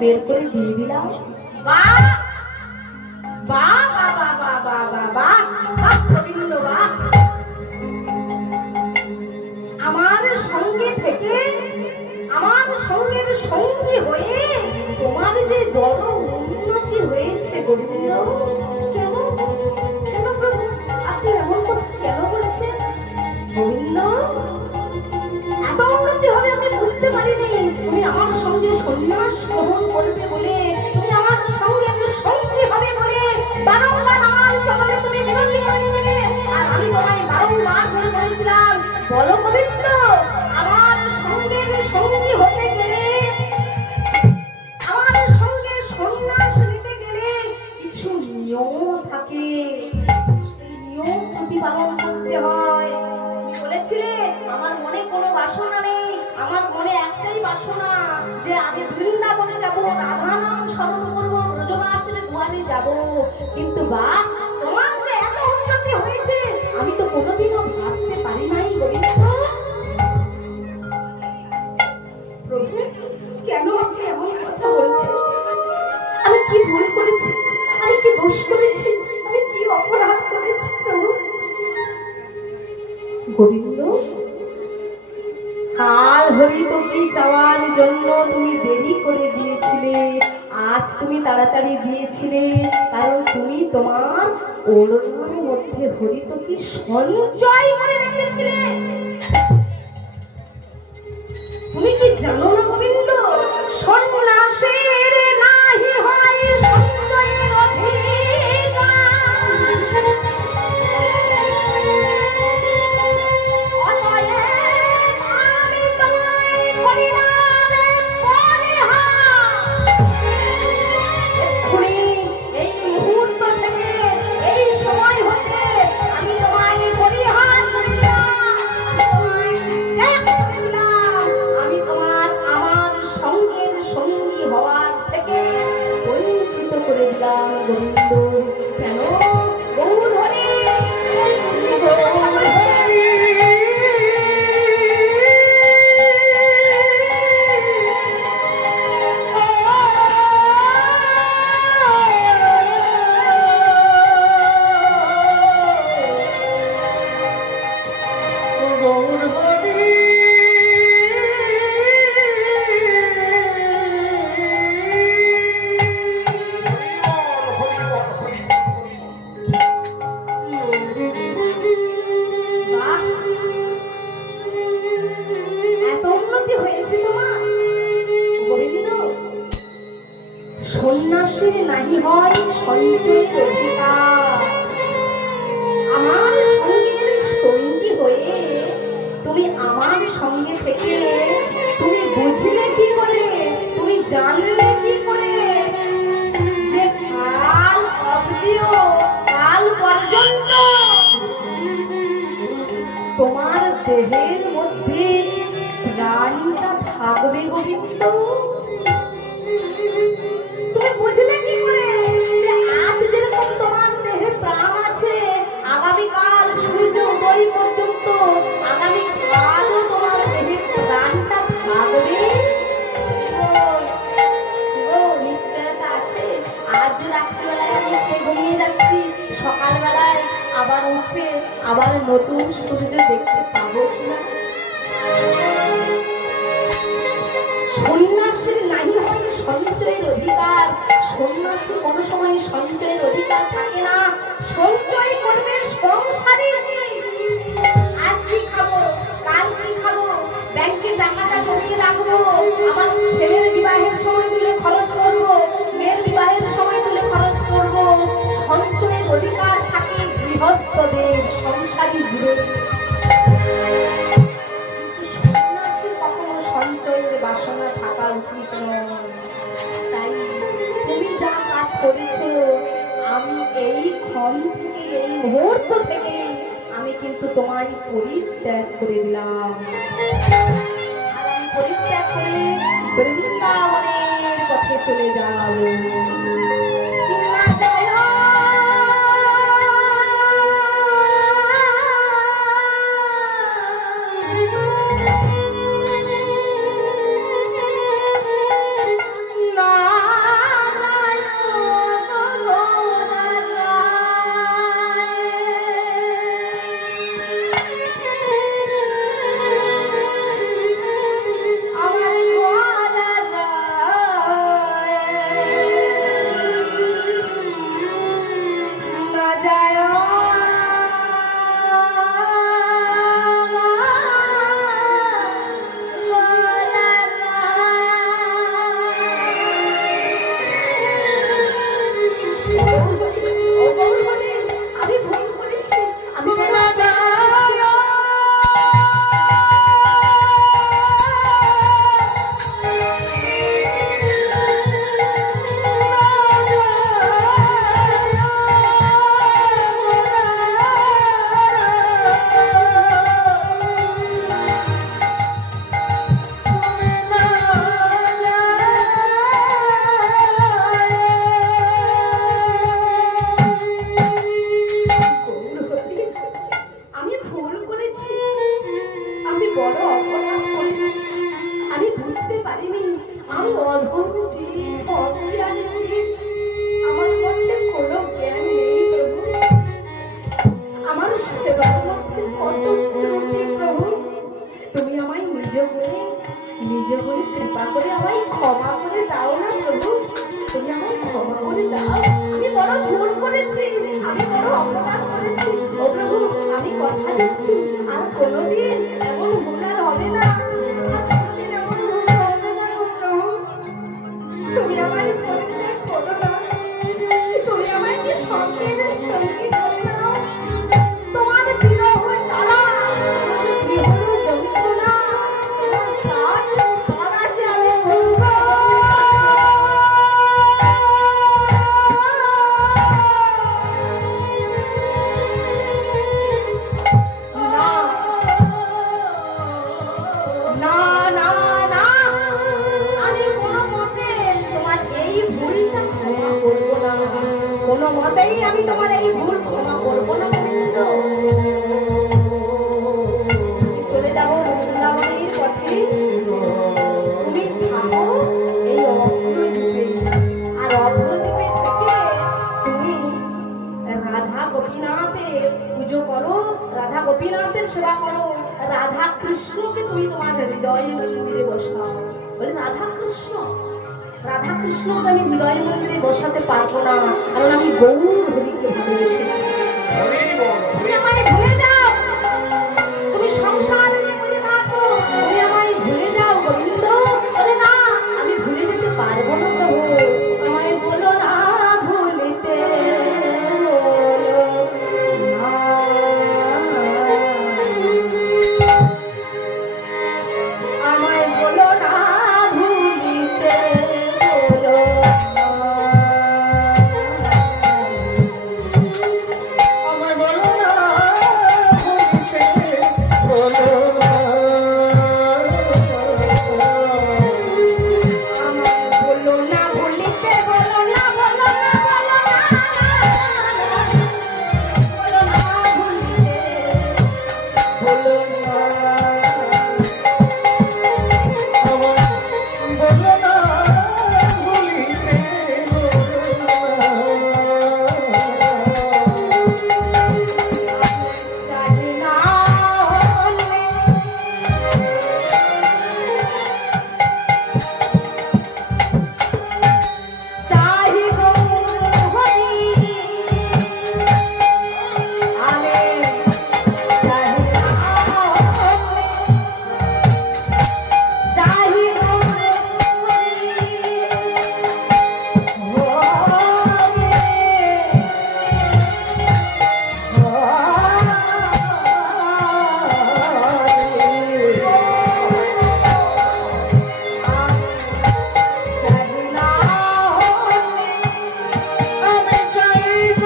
বের করে দিয়ে দিলাম। বাহ বাহ বাহ বাহ বাহ বাহ বাহ বাহ বাহ গোবিন্দ বাহ। আমার সঙ্গে থেকে আমার সঙ্গের সঙ্গী হয়ে তোমার যে বড় উন্নতি হয়েছে গোবিন্দ। কেন কেন প্রভু আপনি এমন কথা কেন বলছেন? গোবিন্দ এত উন্নতি হবে আমি বুঝতে পারিনি। তুমি আমার সঙ্গে সন্ন্যাস গ্রহণ করবে বলে, তুমি আমার সঙ্গে সঙ্গী হবে বলে বারংবার আমার চরণে তুমি বিনতি করেছিলে, আর আমি তোমায় বারংবার করে বলেছিলাম বলো গোবিন্দ আমার সঙ্গে সঙ্গী হতে গেলে, আমার সঙ্গে সন্ন্যাস নিতে গেলে কিছু নিয়ম থাকে, সেই নিয়ম প্রতিপালন করতে হয়। বলেছিলে আমার মনে কোনো বাসনা নেই, আমার মনে একটাই বাসনা যে আমি বৃন্দাবনে যাব, রাধা নাম স্মরণ করবো, ব্রজবাসের দুয়ারে যাব। কিন্তু বা তোমার যে এত উন্নতি হয়েছে আমি তো কোনোদিনও ভাবতে পারি নাই গোবিন্দ। প্রভু কেন আপনি এমন কথা বলছেন? আমি কি ভুল করেছি? আমি কি দোষ করেছি? আমি কি অপরাধ করেছি প্রভু? গোবিন্দ কাল হরিতকি যাওয়ার জন্য তুমি দেরি করে দিয়েছিলে, আজ তুমি তাড়াতাড়ি দিয়েছিলে, কারণ তুমি তোমার ওড়নার মধ্যে হরিতকি সঞ্চয় করে রেখেছিলে। তুমি কি জানো না গোবিন্দ সন্ন্যাসের নাহি হয় সঞ্চয়ের অধিকার। সন্ন্যাসের নাহি হয় সঞ্চয়ের অধিকার। আমার সঙ্গের সঙ্গী হয়ে তুমি আমার সঙ্গে থেকে তুমি বুঝলে কি করে, তুমি জানলে কি করে যে কাল অবধিও, কাল পর্যন্ত তোমার দেহের মধ্যে প্রাণটা থাকবে গোবিন্দ? তুমি বুঝলে কি করে যে আজ যেরকম তোমার দেহে প্রাণ আছে, আগামীকাল সূর্য উদয় পর্যন্ত আগামীকালও তোমার দেহে প্রাণটা থাকবে? নিশ্চয়তা আছে। আজ রাত্রিবেলায় আমি ঘুমিয়ে যাচ্ছি, সকালবেলায় আবার উঠে আবার নতুন সূর্য দেখতে পাবো কিনা? সন্ন্যাসের নাহি হয় সঞ্চয়ের অধিকার। সন্ন্যাসী কোনো সময় সঞ্চয়ের অধিকার থাকে না। সঞ্চয় করবে সংসারে। আজ কি খাবো, কাল কি খাবো, ব্যাংকে টাকাটা জমিয়ে রাখবো, আমার ছেলের বিবাহের সময় তুলে খরচ করবো, মেয়ের বিবাহের সময় তুলে খরচ করবো। সঞ্চয়ের অধিকার থাকে গৃহস্থদের, সংসারী জীবনের। সঞ্চয়ের বাসনা থাকা উচিত নয়। তাই তুমি যা কাজ করেছো আমি এই ক্ষণ থেকে, এই মুহূর্ত থেকে আমি কিন্তু তোমায় পরিত্যাগ করে দিলাম। আর আমি পরিত্যাগ করে বৃন্দাবনের পথে চলে যাব। না দিচ্ছি ও প্রভু, আমি কথা দিচ্ছি আর কোনোদিন এমন ভুল আর হবে না, আর কোনোদিন এমন ভুল হবে না গো প্রভু। তুমি আমায় পরিত্যাগ করো না, তুমি আমায় কি সঙ্গের সঙ্গী করে নাও। তোমার বিরহ জ্বালা, বিরহ যন্ত্রণা, তোমার কাজ ছাড়া যে আমি ভুলব। না না না, আমি কোনো মতে তোমার এই ভুলটা ক্ষমা করবো না, কোনো মতেই আমি তোমার এই ভুল ক্ষমা করবো না গোবিন্দ। তুমি চলে যাবো বৃন্দাবনের পথে, তুমি থাকো এই অভ্রদ্বীপে, আর অভ্রদ্বীপে থেকে তুমি রাধা গোপীনাথের পুজো করো, রাধা গোপীনাথের সেবা করো, রাধা কৃষ্ণকে তুমি তোমার হৃদয় মন্দিরে বসাও। বলে রাধা কৃষ্ণ, রাধা কৃষ্ণকে আমি হৃদয় মন্দিরে বসাতে পারবো না, কারণ আমি গৌর হরিকে ভালোবেসেছি। তুমি আমায় ভুলে যাও, তুমি সংসার নিয়ে বসে থাকো, তুমি আমায় ভুলে যাও গোবিন্দ। বলে না, আমি ভুলে যেতে পারবো না প্রভু, আমায় বলো না ভুলিতে, আমায় বলো না ভুলিতে, বলো আমায় বলো না ভুলিতে, বলো না। আমায় বলো না ভুলিতে, বলো না, বলো না, বলো না, বলো না ভুলিতে, বলো না। আমায় বলো না ভুলিতে, চাই না হলে চাই গো হরি, আমি চাই না হলে চাই গো আমি চাইব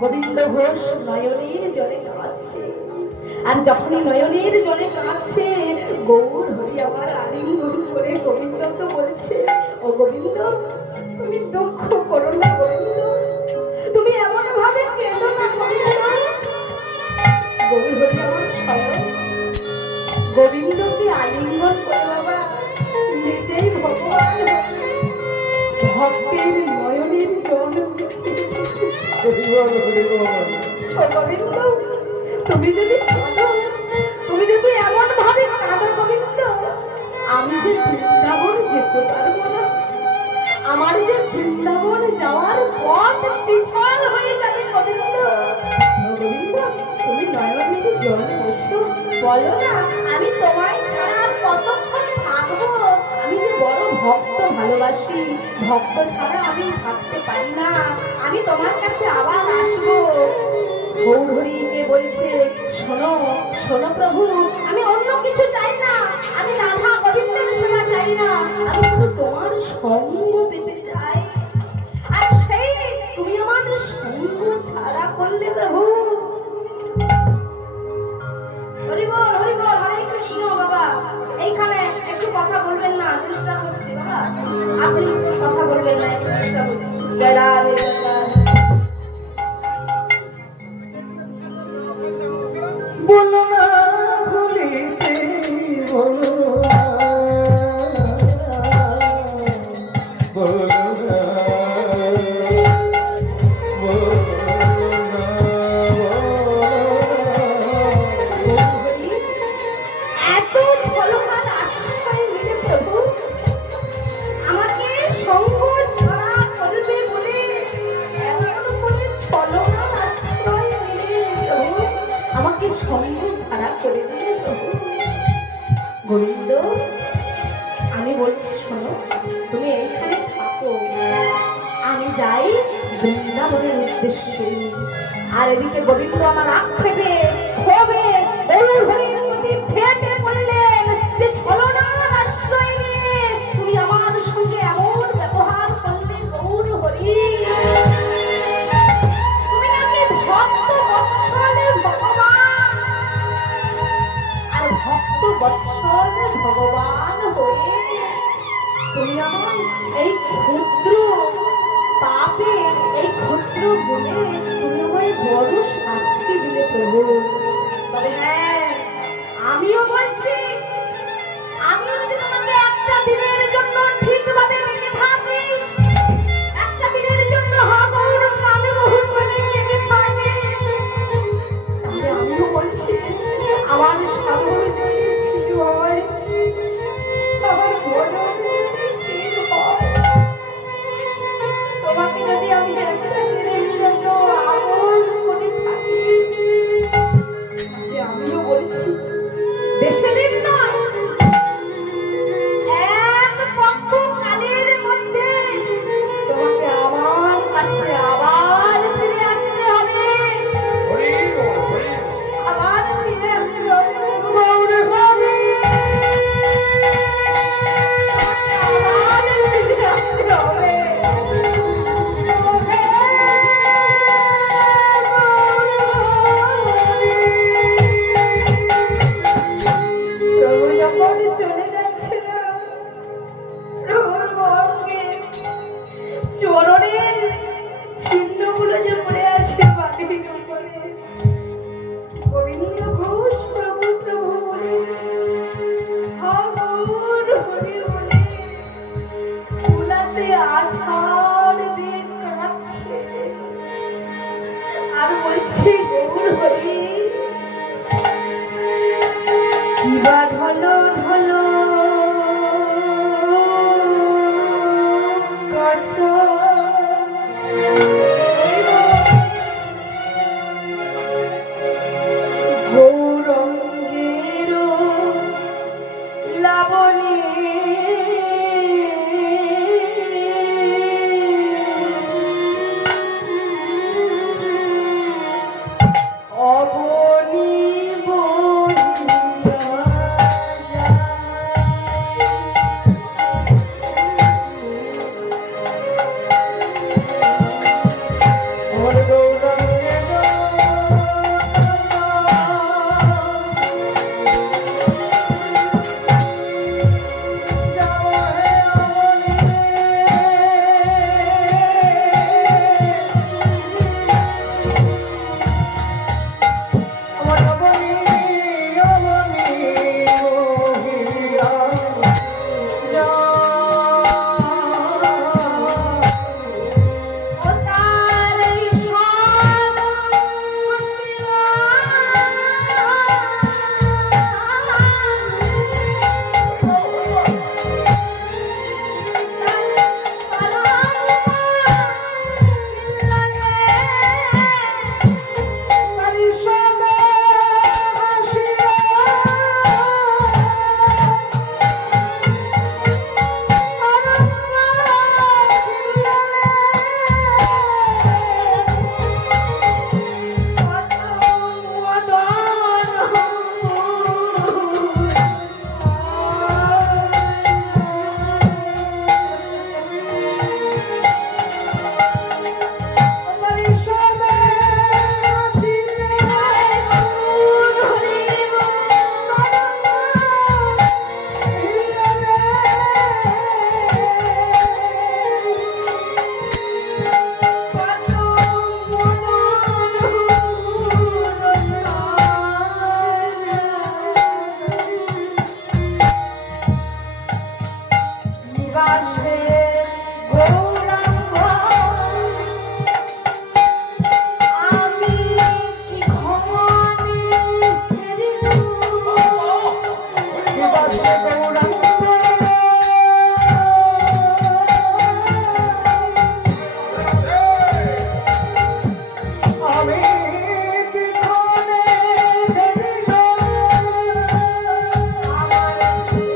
গোবিন্দ ঘোষ নয়নের জলে কাঁদছে, আর যখনই নয়নের জলে কাঁদছে, গৌর হরি আমার আলিঙ্গন করে গোবিন্দকে বলছে, ও গোবিন্দ, তুমি দুঃখ করো না গোবিন্দ, তুমি এমন ভাবে কেঁদো না গোবিন্দ। গৌর হরি আমার স্বয়ং গোবিন্দকে আলিঙ্গন করে বাবা নিজেই ভগবান হয়ে ভক্তের নয়নের জল মুছে। হরিবল হরিবল। ও গোবিন্দ, তুমি যদি কাঁদো, তুমি যদি এমন ভাবে কাঁদো গোবিন্দ, আমি যে বৃন্দাবন যেতে পারবো না, আমার যে বৃন্দাবন যাওয়ার পথ পিছল হয়ে যাবে গোবিন্দ। ও গোবিন্দ, তুমি নয়নের জল মুছো, বলো না আমি তোমায় ছাড়া আর কতক্ষণ থাকবো। আমি যে বড় ভক্ত ভালোবাসি, ভক্ত ছাড়া আমি থাকতে পারি না, আমি তোমার কাছে আবার আসবো। গৌর হরিকে বলছে, শোনো শোনো প্রভু, আমি অন্য কিছু চাই না, আমি রাধা গোবিন্দের সেবা চাই না, আমি শুধু তোমার সঙ্গ পেতে চাই। আর সেই তুমি আমার সঙ্গ ছাড়া করলে প্রভু। হরি বল হরি বল, হরে কৃষ্ণ। বাবা এইখানে একটু কথা বলবেন না, চেষ্টা করছি বাবা, আপনি কথা বলবেন না, একটু চেষ্টা করছি। জয় রাধে জয় রাধে। বলো না ভুলিতে, বলো না, বলো না, বলো না। এত ছলনার আশ্রয় নিলে প্রভু, আমাকে সঙ্গ ছাড়া করবে বলে এমন করে ছলনার আশ্রয় নিলে প্রভু, আমাকে সঙ্গ ছাড়া করে দিলে প্রভু। গোবিন্দ, আমি বলছি শোনো, তুমি এইখানে থাকো, আমি যাই বৃন্দাবনের উদ্দেশ্যে। আর এদিকে গোবিন্দ আমার আক্ষেপে ক্ষোভে গৌর হরির প্রতি ফেটে পড়লেন যে ছলনার আশ্রয় নিয়ে তুমি আমার সঙ্গে এমন ব্যবহার করলে গৌর হরি। তুমি নাকি ভক্ত বৎসল ভগবান, আর ভক্ত বৎসল ভগবান হয়ে তুমি আমার এই ক্ষুদ্র পাপে, এই ক্ষুদ্র গুণে তুমি আমায় বড় শাস্তি দিলে প্রভু। তবে হ্যাঁ, আমিও বলছি, আমিও যদি তোমাকে একটা দিনের জন্য ঠিকভাবে রেখে থাকি, একটা দিনের জন্য হগৌর নামে বহু বলে রেখে থাকি, তাহলে আমিও বলছি আমার সাধন যদি ঠিক হয়, আমার ভজন যদি ঠিক হয়, তোমাকে যদি আমি একটা দিনের জন্য আমল করে থাকি, তাহলে আমিও বলছি বেশি দিন নয়, এক পক্ষ কালের মধ্যে তোমাকে আমার কাছে আবার ফিরে আসতে হবে, হরিবল হরিবল। আবার ফিরে আসতে হবে, গৌর হরি, আবার ফিরে আসতে হবে। প্রভু যখন চলে যাচ্ছিলাম, প্রভুর মর্গে চরণের চিহ্নগুলো যে পড়ে আছে মাটির উপরে, গোবিন্দ ঘোষ প্রভু প্রভু বলে, গৌর হরি বলে ফুলাতে আছাড় দিয়ে কাঁদছে আর বলছে, গৌর হরি কিবা ঢলো ঢলো কাঁচা গৌরঙ্গের লাবণী অব আমি পিছনে ফিরিয়া আমার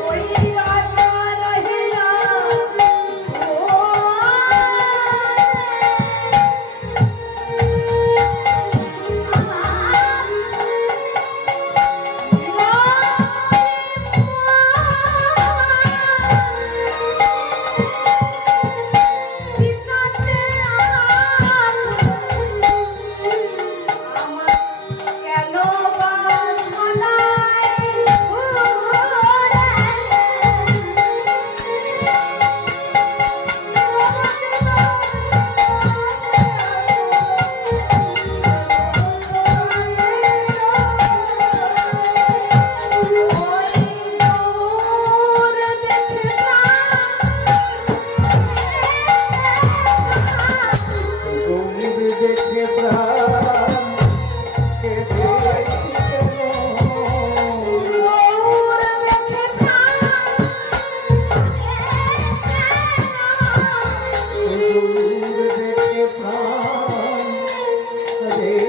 ওই রাজা রহিলা কেন বা গৌর দেখে প্রাণ কেঁদে কেন? গৌর দেখে প্রাণ কেঁদে কেন?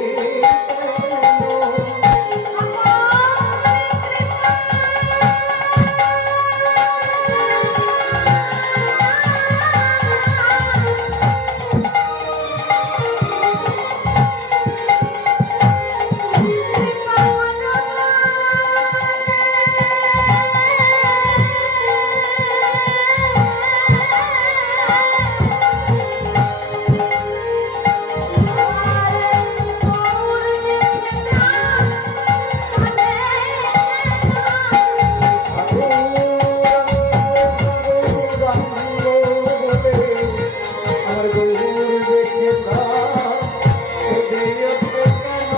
আমার গৌর দেখে প্রাণ কেঁদে ওঠে কেন?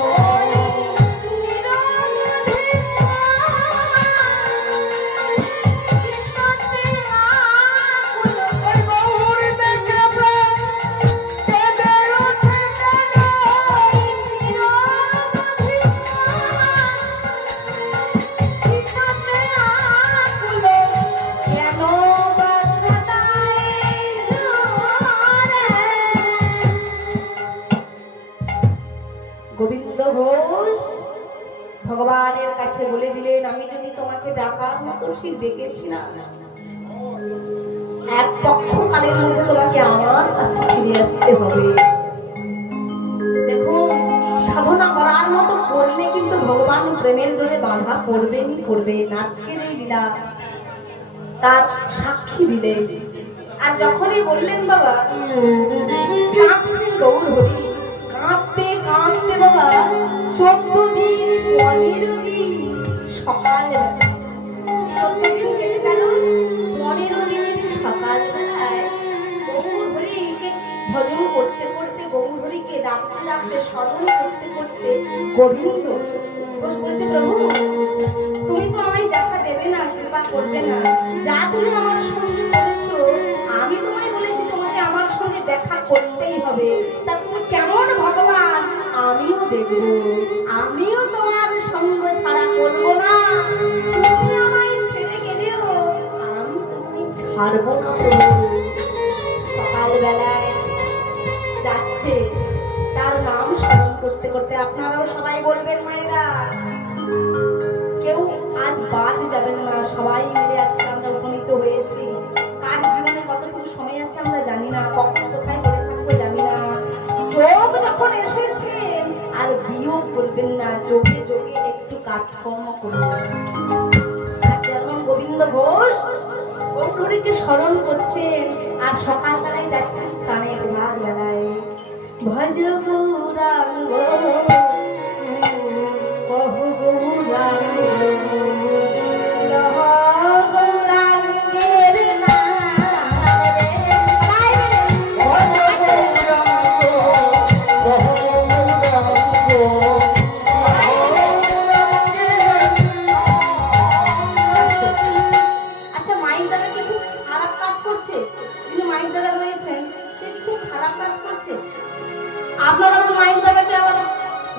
গোবিন্দ ঘোষ ভগবানের কাছে বলে দিলেন, আমি যদি তোমাকে ডাকার মতো ঠিক ডেকেছি না, এক পক্ষকালের মধ্যে তোমাকে আমার কাছে ফিরে আসতে হবে। দেখুন, সাধনা করার মতো করলে কিন্তু ভগবান প্রেমের ডোরে বাঁধা পড়বেনই পড়বেন। আজকের এই লীলা তার সাক্ষী দিলেন। আর যখনই বললেন বাবা, কাঁদছেন গৌর হরি, কাঁদতে কাঁদতে বাবা 14 দিন 15 দিন সকালবেলা 14 দিন কেটে গেল, 15 দিনের সকালবেলায় গৌর হরিকে ভজন করতে করতে, গৌর হরিকে ডাকতে ডাকতে, স্মরণ করতে করতে গোবিন্দ ঘোষ বলছে, প্রভু তুমি তো আমায় দেখা দেবে না, কৃপা করবে না, যা তুমি আমার সঙ্গে করেছো, আমি তোমায় বলেছি তোমাকে আমার সঙ্গে দেখা করতেই হবে, তা তুমি কেমন ভগবান আমিও দেখবো, আমিও তোমার সঙ্গ ছাড়া করবো না, তুমি আমায় ছেড়ে গেলেও আমি তোমায় ছাড়বো না। সকালবেলায় যাচ্ছে, তার নাম স্মরণ করতে করতে, আপনারাও সবাই বলবেন মায়েরা, কেউ আজ বাদ যাবেন না, সবাই মিলে আজকে আমরা উপনীত হয়েছি। কার জীবনে কতটুকু সময় আছে আমরা জানি না, কখন কোথায় পড়ে থাকবো জানি না। যোগ যখন এসেছে আর বিয়োগ করবেন না, যোগে যোগে একটু কাজকর্ম করুন। আর যেমন গোবিন্দ ঘোষ গৌরীকে স্মরণ করছেন, আর সকালবেলায় যাচ্ছেন স্নানের ঘাট বেলায়। ভজ গৌরাঙ্গ কহ গৌরাঙ্গ লহ গৌরাঙ্গের নাম রে। আচ্ছা, মাইক দাদা কি খুব খারাপ কাজ করছে? যিনি মাইক দাদা রয়েছেন, সে কি খুব খারাপ কাজ করছে? আপনারা তো মাইক দাদাকে আবার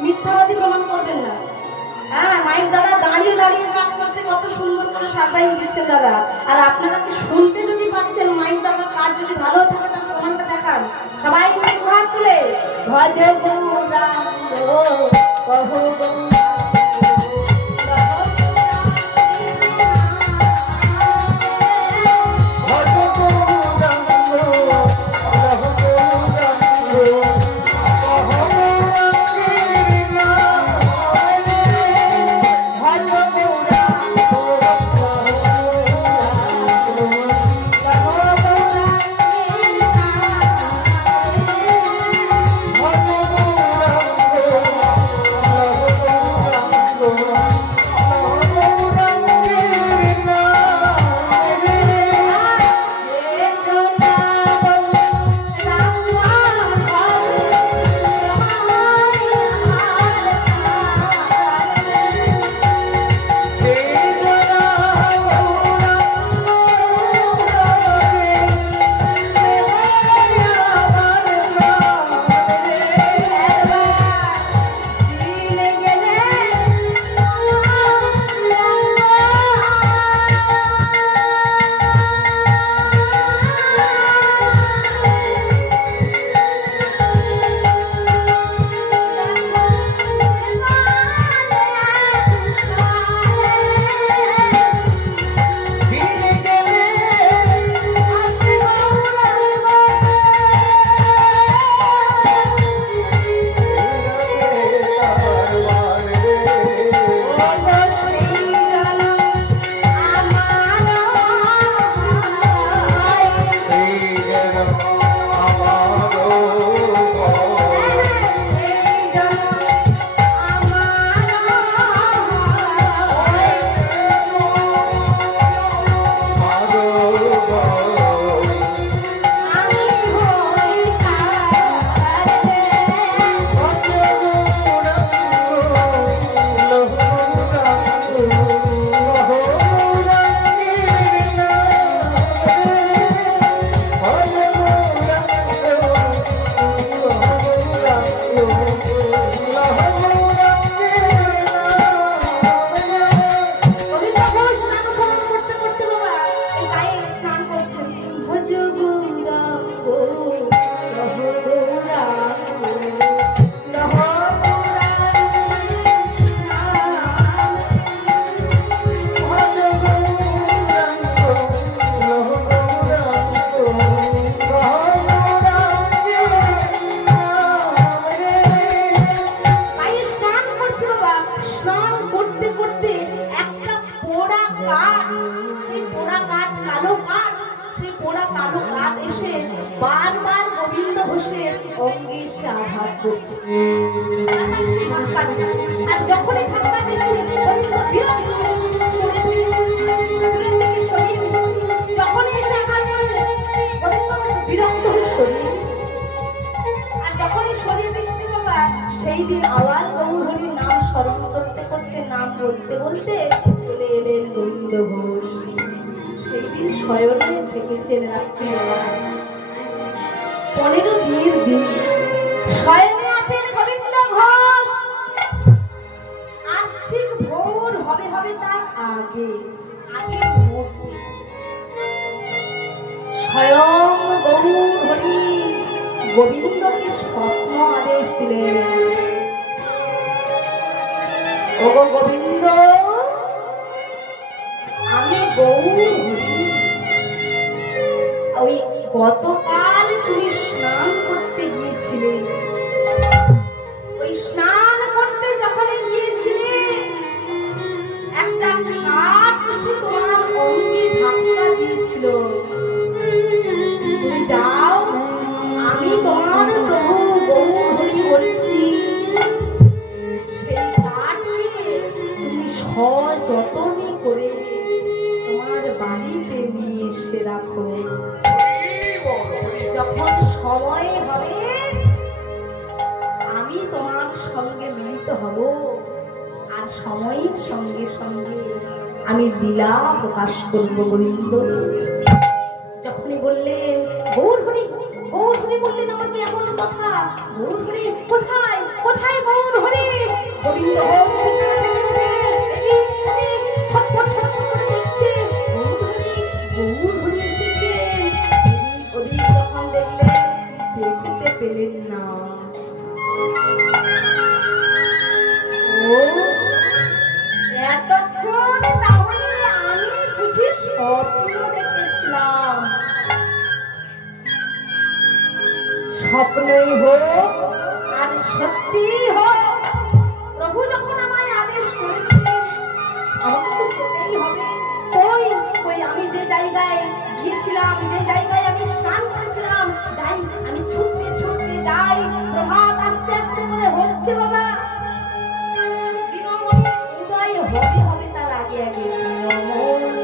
মিথ্যাবাদী প্রমাণ করবেন না। হ্যাঁ, মাইক দাদা দাঁড়িয়ে দাঁড়িয়ে কাজ করছে, কত সুন্দর করে সাজাই দিচ্ছেন দাদা। আর আপনারা কি শুনতে যদি পাচ্ছেন, মাইক দাদার কাজ যদি ভালো থাকে তার প্রমাণটা দেখান। সবাই মিলে হাত তুলে ভজ গৌরাঙ্গ কহ গৌরাঙ্গ। আর যখনই খাবার দিচ্ছি যখনই এসে বিরক্ত হয়ে সরিয়ে দিচ্ছে। আর যখনই সরিয়ে দিচ্ছে বাবা, সেই দিন আবার গৌরহরির নাম স্মরণ করতে করতে, নাম বলতে বলতে চলে এলেন গোবিন্দ ঘোষ। সেই দিন শয়নে থেকেছেন রাত্রি 15 দিনের দিন শয়নে আছেন গোবিন্দ ঘোষ। আজ ঠিক ভোর হবে হবে তার আগে আগে মুহূর্তে স্বয়ং গৌরহরি গোবিন্দকে স্বপ্ন আদেশ দিলেন, ওগো গোবিন্দ, আমি গৌরহরি, ওই গতকাল তুমি স্নান করতে গিয়েছিলে, ওই স্নান করতে যখন গিয়েছিলে একটা কাঠ এসে তোমার অঙ্গে ধাক্কা দিয়েছিল। তুমি যাও, আমি তোমার প্রভু গৌরহরি বলছি, সেই কাঠকে তুমি সযত্নে করে তোমার বাড়িতে নিয়ে এসে রাখো। যখন সময় হবে আমি তোমার সঙ্গে মিলিত হব, আর সময়ের সঙ্গে সঙ্গে আমি লীলা প্রকাশ করব গোবিন্দ। যখনই বললেন গৌরহরি, গৌরহরি বললেন আমাকে এমন কথা, গৌরহরি কোথায়, কোথায় গৌরহরি? গোবিন্দ গৌর হয়ে এসেছে। এদিক ওদিক যখন দেখলেন দেখতে পেলেন না। ও এতক্ষণ তাহলে আমি বুঝি স্বপ্ন দেখেছিলাম। স্বপ্নই হোক আর সত্যি হোক, প্রভু যখন আমায় আদেশ করেছেন আমাকে তো যেতেই হবে। ওই ওই আমি যে জায়গায় গিয়েছিলাম, যে জায়গায় আমি স্নান করেছিলাম, যাই আমি ছুটতে ছুটতে যাই। প্রভাত আস্তে আস্তে করে হচ্ছে বাবা। দিনমণি উদয় হবে হবে তার আগে আগে দিনমণি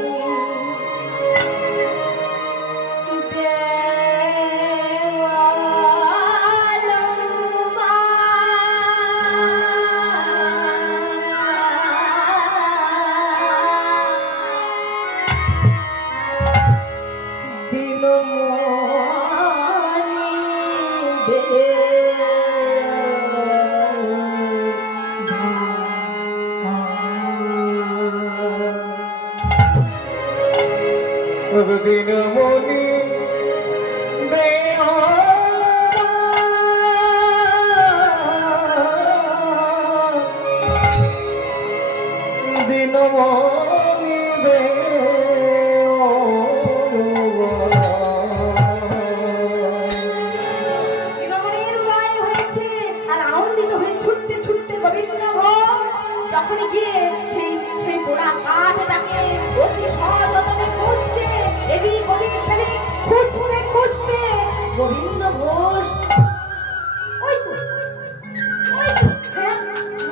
দিনমণি দিনমণির উদয় হয়েছে আর আনন্দিত হয়ে ছুটতে ছুটতে গোবিন্দ ঘোষ যখন গিয়ে সেই সেই পোড়া কাঠটাকে অতি সযত্নে খুঁজছে। এদিক ওদিক সেদিক খুঁজতে খুঁজতে গোবিন্দ ঘোষ ওই তো ওই তো হ্যাঁ,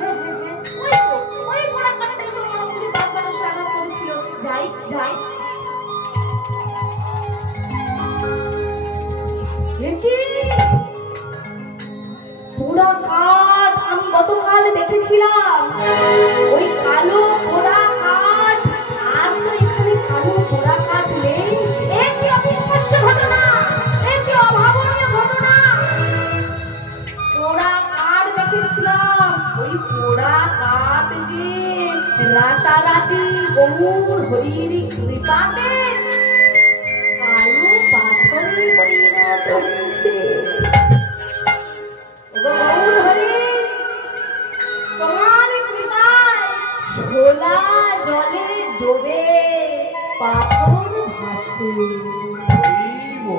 হ্যাঁ, হ্যাঁ, হ্যাঁ, ওই পোড়া কাঠটাকে তো মনে বাপ মানুষ রান্না করেছিল। যাই যাই কি পোড়া কাঠ আমি গতকাল দেখেছিলাম। ওই কালো পোড়া কাঠ আর তো এখানে কালো পোড়া কাঠ নেই। এ কি অবিশ্বাস্য ঘটনা, এ কি অভাবনীয় ঘটনা। পোড়া কাঠ দেখেছিলাম, ওই পোড়া কাঠ যে রাতারাতি গৌর হরির কৃপাতে